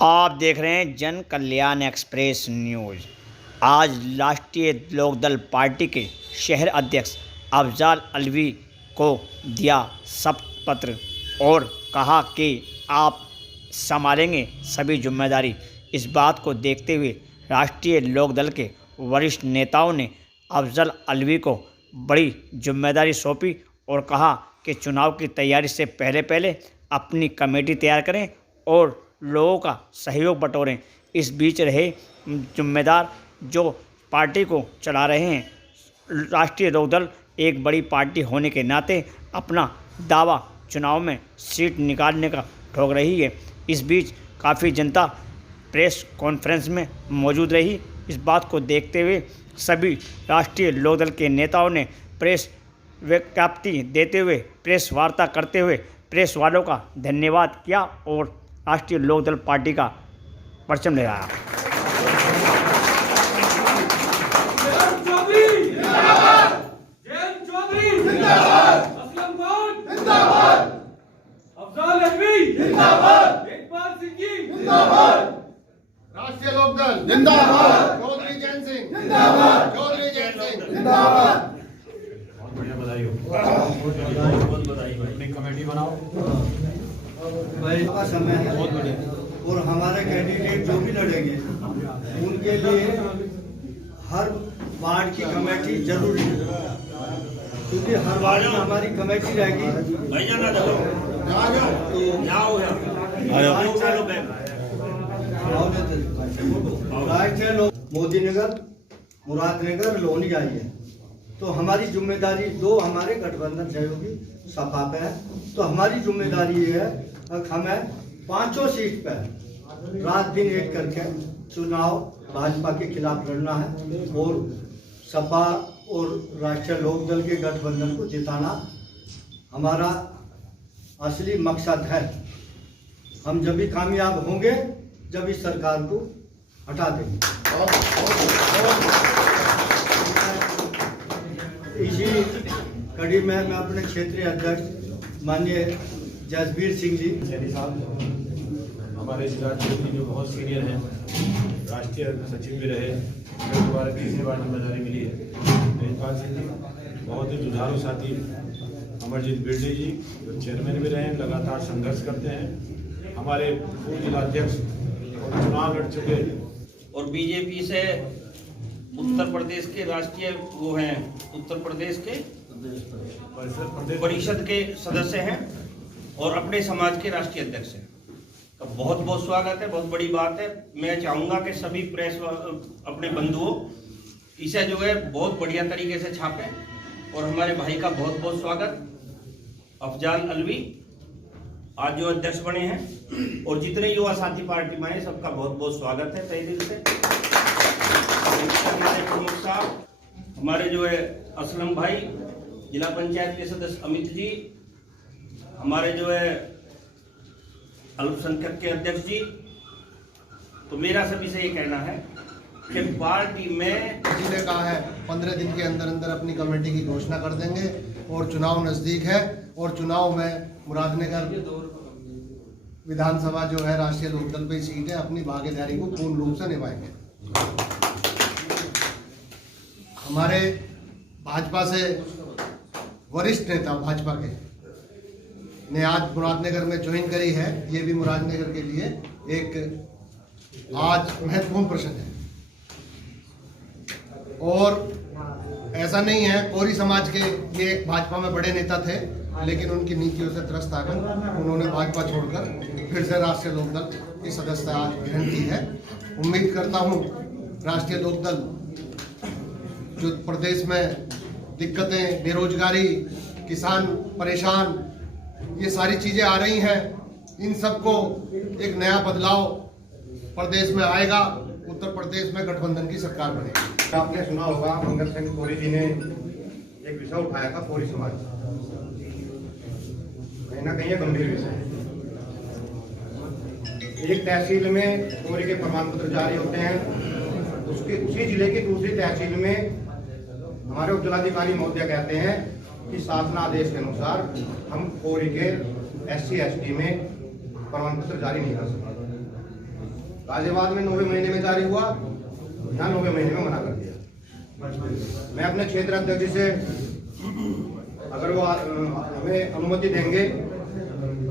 आप देख रहे हैं जन कल्याण एक्सप्रेस न्यूज़। आज राष्ट्रीय लोकदल पार्टी के शहर अध्यक्ष अफजाल अलवी को दिया शपथ पत्र और कहा कि आप संभालेंगे सभी जिम्मेदारी। इस बात को देखते हुए राष्ट्रीय लोकदल के वरिष्ठ नेताओं ने अफजल अलवी को बड़ी जिम्मेदारी सौंपी और कहा कि चुनाव की तैयारी से पहले अपनी कमेटी तैयार करें और लोगों का सहयोग बटोरें। इस बीच रहे जिम्मेदार जो पार्टी को चला रहे हैं। राष्ट्रीय लोकदल एक बड़ी पार्टी होने के नाते अपना दावा चुनाव में सीट निकालने का ठोक रही है। इस बीच काफ़ी जनता प्रेस कॉन्फ्रेंस में मौजूद रही। इस बात को देखते हुए सभी राष्ट्रीय लोकदल के नेताओं ने प्रेस विज्ञप्ति देते हुए, प्रेस वार्ता करते हुए प्रेस वालों का धन्यवाद किया और राष्ट्रीय लोकदल पार्टी का परचम लहराया। राष्ट्रीय लोकदल जिंदाबाद, चौधरी जैन सिंह जिंदाबाद, चौधरी जैन सिंह जिंदाबाद। बहुत बढ़िया, बधाई हो, बहुत बधाई भाई। अपनी कमेटी बनाओ भाई का समय है बहुत बढ़िया। और हमारे कैंडिडेट जो भी लड़ेंगे उनके लिए हर वार्ड की कमेटी जरूरी है, क्योंकि हर वार्ड में हमारी कमेटी रहेगी। राष्ट्रीय लोग मोदी नगर, मुरादनगर, लोनी आई है, तो हमारी जिम्मेदारी दो हमारे गठबंधन सहयोगी सपा पे है। तो हमारी जिम्मेदारी ये है हमें पांचों सीट पर रात दिन एक करके चुनाव भाजपा के खिलाफ लड़ना है और सपा और राष्ट्रीय लोकदल के गठबंधन को जिताना हमारा असली मकसद है। हम जब भी कामयाब होंगे जब इस सरकार को हटा देंगे। इसी कड़ी में मैं अपने क्षेत्रीय अध्यक्ष माननीय जसबीर सिंह जी साहब, हमारे जिला अध्यक्ष जो बहुत सीनियर हैं, राष्ट्रीय सचिव भी रहे, दोबारा तीसरी बार जिम्मेदारी मिली है। तेजपाल सिंह जी बहुत ही जुझारू साथी, अमरजीत बिरडे जी जो चेयरमैन भी रहे, लगातार संघर्ष करते हैं, हमारे पूर्व जिलाध्यक्ष और चुनाव लड़ चुके और बीजेपी से उत्तर प्रदेश के राष्ट्रीय वो हैं, उत्तर प्रदेश के परिषद के सदस्य हैं और अपने समाज के राष्ट्रीय अध्यक्ष हैं। तो बहुत बहुत स्वागत है, बहुत बड़ी बात है। मैं चाहूँगा कि सभी प्रेस अपने बंधुओं इसे जो है बहुत बढ़िया तरीके से छापें और हमारे भाई का बहुत बहुत स्वागत। अफजाल अलवी आज जो अध्यक्ष बने हैं और जितने युवा साथी पार्टी में आए सबका बहुत बहुत स्वागत है तहे दिल से। हमारे प्रमुख साहब, हमारे जो है असलम भाई, जिला पंचायत के सदस्य अमित जी, हमारे जो है अल्पसंख्यक के अध्यक्ष जी। तो मेरा सभी से ये कहना है कि पार्टी में किसी ने कहा है 15 दिन के अंदर अंदर अपनी कमेटी की घोषणा कर देंगे और चुनाव नजदीक है और चुनाव में मुरादनगर विधानसभा जो है राष्ट्रीय लोकदल पे सीट है, अपनी भागीदारी को पूर्ण रूप से निभाएंगे। हमारे भाजपा से वरिष्ठ नेता भाजपा के ने आज मुरादनगर में ज्वाइन करी है। ये भी मुरादनगर के लिए एक आज महत्वपूर्ण प्रश्न है और ऐसा नहीं है, कोरी समाज के ये भाजपा में बड़े नेता थे लेकिन उनकी नीतियों से त्रस्त आकर उन्होंने भाजपा छोड़कर फिर से राष्ट्रीय लोकदल की सदस्यता आज ग्रहण की है। उम्मीद करता हूं राष्ट्रीय लोकदल जो प्रदेश में दिक्कतें, बेरोजगारी, किसान परेशान, ये सारी चीजें आ रही हैं, इन सबको एक नया बदलाव प्रदेश में आएगा। उत्तर प्रदेश में गठबंधन की सरकार बनेगी। आपने सुना होगा मंगल सिंह कोरी जी ने एक विषय उठाया था, कोरी समाज, कहीं ना कहीं गंभीर विषय। एक तहसील में कोरी के प्रमाण पत्र जारी होते हैं, उसके उसी जिले की दूसरी तहसील में हमारे उप जिलाधिकारी महोदय कहते हैं कि शासनादेश के अनुसार हम कोरी के SC ST में प्रमाण पत्र जारी नहीं कर सकते। गाजियाबाद में 9वें महीने में जारी हुआ, यहाँ 9वें महीने में मना कर दिया। मैं अपने क्षेत्र अध्यक्ष से अगर वो हमें अनुमति देंगे,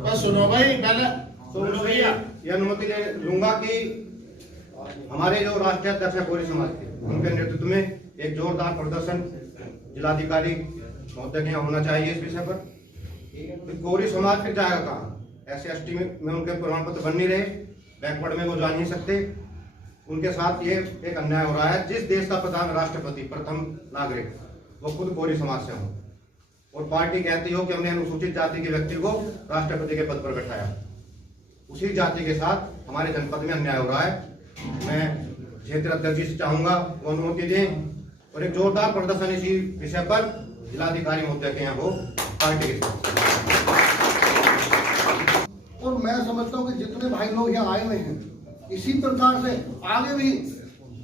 बस सुनो भाई पहले, तो भैया ये अनुमति लूंगा कि हमारे जो राष्ट्रीय अध्यक्ष है कोरी समाज के, उनके नेतृत्व में एक जोरदार प्रदर्शन जिलाधिकारी महोदय के यहाँ होना चाहिए इस विषय पर। कोरी समाज फिर जाएगा कहाँ? SC/ST में उनके प्रमाण पत्र बन नहीं रहे, बैकवर्ड में वो जा नहीं सकते। उनके साथ ये एक अन्याय हो रहा है। जिस देश का प्रधान राष्ट्रपति प्रथम नागरिक वो खुद कोरी समाज से हो और पार्टी कहती हो कि हमने अनुसूचित जाति के व्यक्ति को राष्ट्रपति के पद पर बैठाया, उसी जाति के साथ हमारे जनपद में अन्याय हो रहा है। मैं क्षेत्र अध्यक्ष से चाहूंगा वो अनुमति दें और एक जोरदार प्रदर्शन इसी विषय पर जिलाधिकारी महोदय के यहाँ हो पार्टी के साथ। और मैं समझता हूँ कि जितने भाई लोग यहाँ आए हुए हैं, इसी प्रकार से आगे भी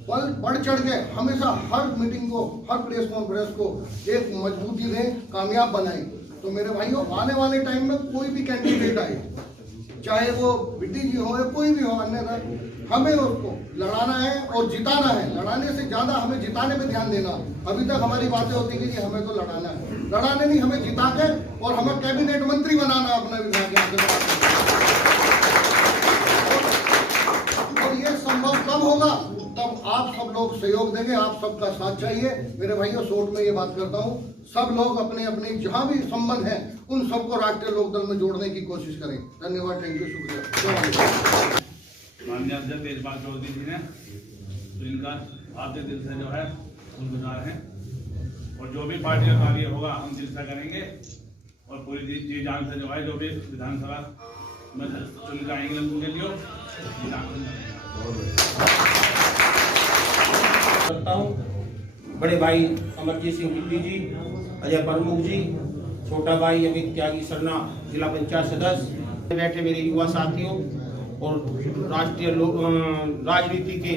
बढ़ चढ़ के हमेशा हर मीटिंग को, हर प्रेस कॉन्फ्रेंस को एक मजबूती दें, कामयाब बनाएं। तो मेरे भाइयों, आने वाले टाइम में कोई भी कैंडिडेट आए, चाहे वो बिट्टी जी हो या कोई भी हो, अन्यथा हमें उसको लड़ाना है और जिताना है। लड़ाने से ज्यादा हमें जिताने पे ध्यान देना। अभी तक हमारी बातें होती कि हमें तो लड़ाना है, लड़ाने नहीं, हमें जिता के और हमें कैबिनेट मंत्री बनाना अपना विभाग। और ये संभव कब होगा? तब आप सब लोग सहयोग देंगे, आप सबका साथ चाहिए। मेरे भाइयों, शॉर्ट में ये बात करता हूँ, सब लोग अपने अपने जहाँ भी संबंध है उन सबको राष्ट्रीय लोकदल में जोड़ने की कोशिश करें। धन्यवाद, थैंक यू, शुक्रिया। माननीय अध्यक्ष तेजपाल चौधरी जी ने तो इनका आपके दिल से जो है गुजार हैं, और जो भी पार्टी का कार्य होगा हम दिल से करेंगे और पूरी जी जान से जो है, जो भी विधानसभा में चुन के आएंगे उनके लिए करता हूँ। बड़े भाई अमरजीत सिंह बिट्टी जी, अजय प्रमुख जी, छोटा भाई अमित त्यागी सरना, जिला पंचायत सदस्य, बैठे मेरे युवा साथियों और राष्ट्रीय राजनीति के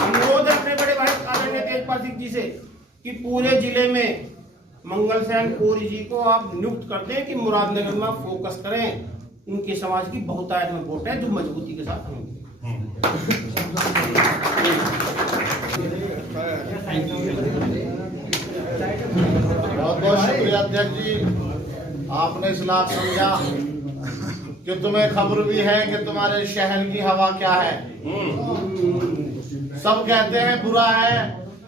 अनुरोध है अपने बड़े भाई आदरणीय तेजपाल सिंह जी से कि पूरे जिले में मंगल सेन कोरी जी को आप नियुक्त कर दें कि मुरादनगर में फोकस करें। उनके समाज की बहुतायत में वोट है जो मजबूती के साथ होंगे। बहुत बहुत शुक्रिया अध्यक्ष जी, आपने इस लाभ समझा कि तुम्हें खबर भी है कि तुम्हारे शहर की हवा क्या है। सब कहते हैं बुरा है,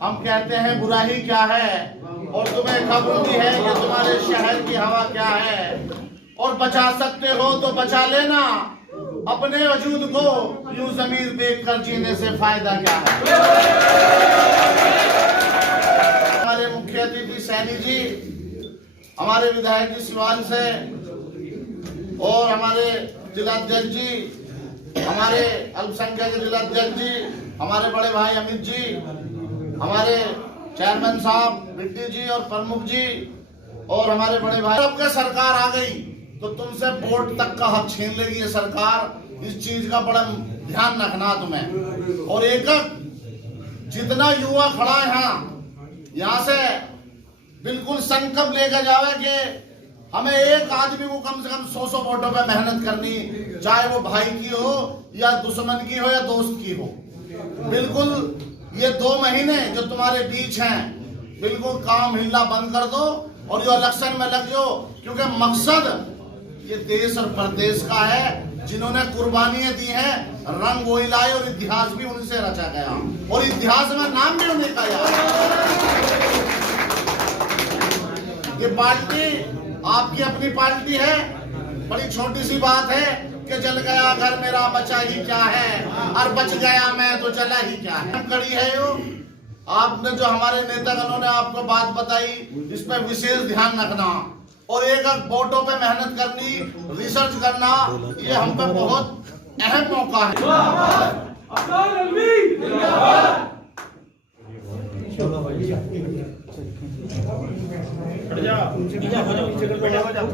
हम कहते हैं बुरा ही क्या है, और तुम्हें खबर भी है कि तुम्हारे शहर की हवा क्या है। और बचा सकते हो तो बचा लेना, अपने वजूद को यूं ज़मीर देखकर जीने से फायदा क्या है। हमारे मुख्य अतिथि सैनी जी, हमारे विधायक जी सिवान से, और हमारे जिलाध्यक्ष जी, हमारे अल्पसंख्यक जिलाध्यक्ष जी, हमारे बड़े भाई अमित जी, हमारे चेयरमैन साहब बिट्टी जी और प्रमुख जी, और हमारे बड़े भाई। अब सरकार आ गई तो तुमसे वोट तक का हक छीन लेगी ये सरकार। इस चीज का बड़ा ध्यान रखना तुम्हें। और एक जितना युवा खड़ा है यहाँ से बिल्कुल संकल्प लेकर जावे कि हमें एक आदमी को कम से कम 100 वोटों पे मेहनत करनी, चाहे वो भाई की हो या दुश्मन की हो या दोस्त की हो। बिल्कुल ये 2 महीने जो तुम्हारे बीच हैं, बिल्कुल काम हिलना बंद कर दो और जो इलेक्शन में लग जाओ, क्योंकि मकसद ये देश और प्रदेश का है। जिन्होंने कुर्बानियां दी हैं, रंग वही लाए और इतिहास भी उनसे रचा गया और इतिहास में नाम भी उन्हें का याद। ये पार्टी आपकी अपनी पार्टी है। बड़ी छोटी सी बात है कि जल गया घर मेरा बचा ही क्या है, और बच गया मैं तो चला ही क्या है। कड़ी है यो, आपने जो हमारे नेतागणों ने आपको बात बताई, इस पर विशेष ध्यान रखना और एक वोटों पे मेहनत करनी, रिसर्च करना, ये हम पे बहुत अहम मौका है।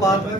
बाद में